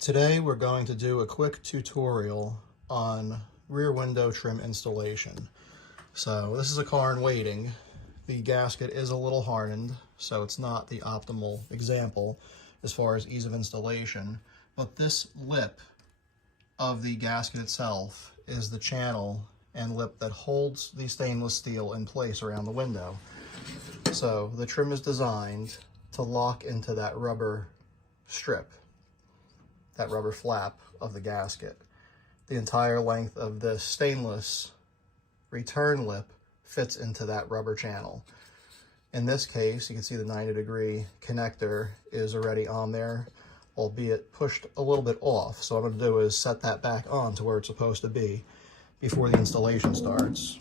Today we're going to do a quick tutorial on rear window trim installation. So this is a car in waiting. The gasket is a little hardened, so it's not the optimal example as far as ease of installation, but this lip of the gasket itself is the channel and lip that holds the stainless steel in place around the window. So the trim is designed to lock into that rubber strip, that rubber flap of the gasket. The entire length of this stainless return lip fits into that rubber channel. In this case, you can see the 90-degree connector is already on there, albeit pushed a little bit off. So what I'm going to do is set that back on to where it's supposed to be before the installation starts.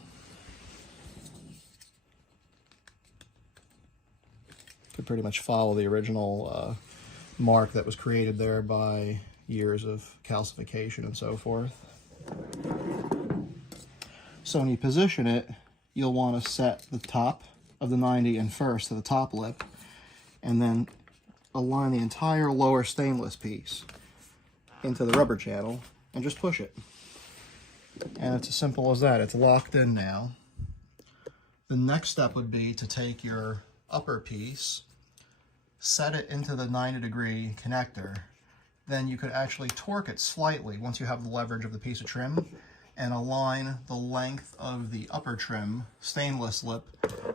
Could pretty much follow the original mark that was created there by years of calcification and so forth. So when you position it, you'll want to set the top of the 90 in first to the top lip, and then align the entire lower stainless piece into the rubber channel and just push it. And it's as simple as that. It's locked in now. The next step would be to take your upper piece, set it into the 90-degree connector. Then you could actually torque it slightly once you have the leverage of the piece of trim and align the length of the upper trim stainless lip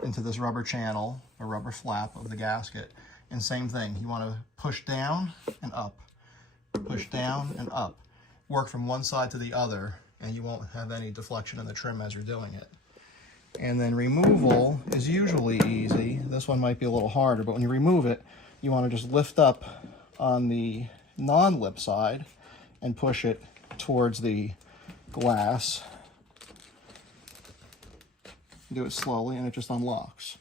into this rubber channel or rubber flap of the gasket. And same thing, you want to push down and up, push down and up. Work from one side to the other, and you won't have any deflection in the trim as you're doing it. And then removal is usually easy. This one might be a little harder, but when you remove it, you want to just lift up on the non-lip side and push it towards the glass. Do it slowly and it just unlocks.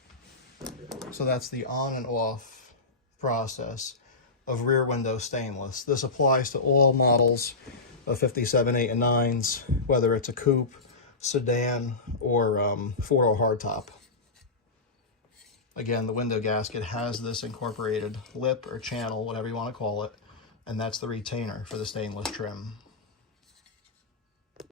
So that's the on and off process of rear window stainless. This applies to all models of 57, 8, and 9s, whether it's a coupe, sedan, or four-door hardtop. Again, the window gasket has this incorporated lip or channel, whatever you want to call it, and that's the retainer for the stainless trim.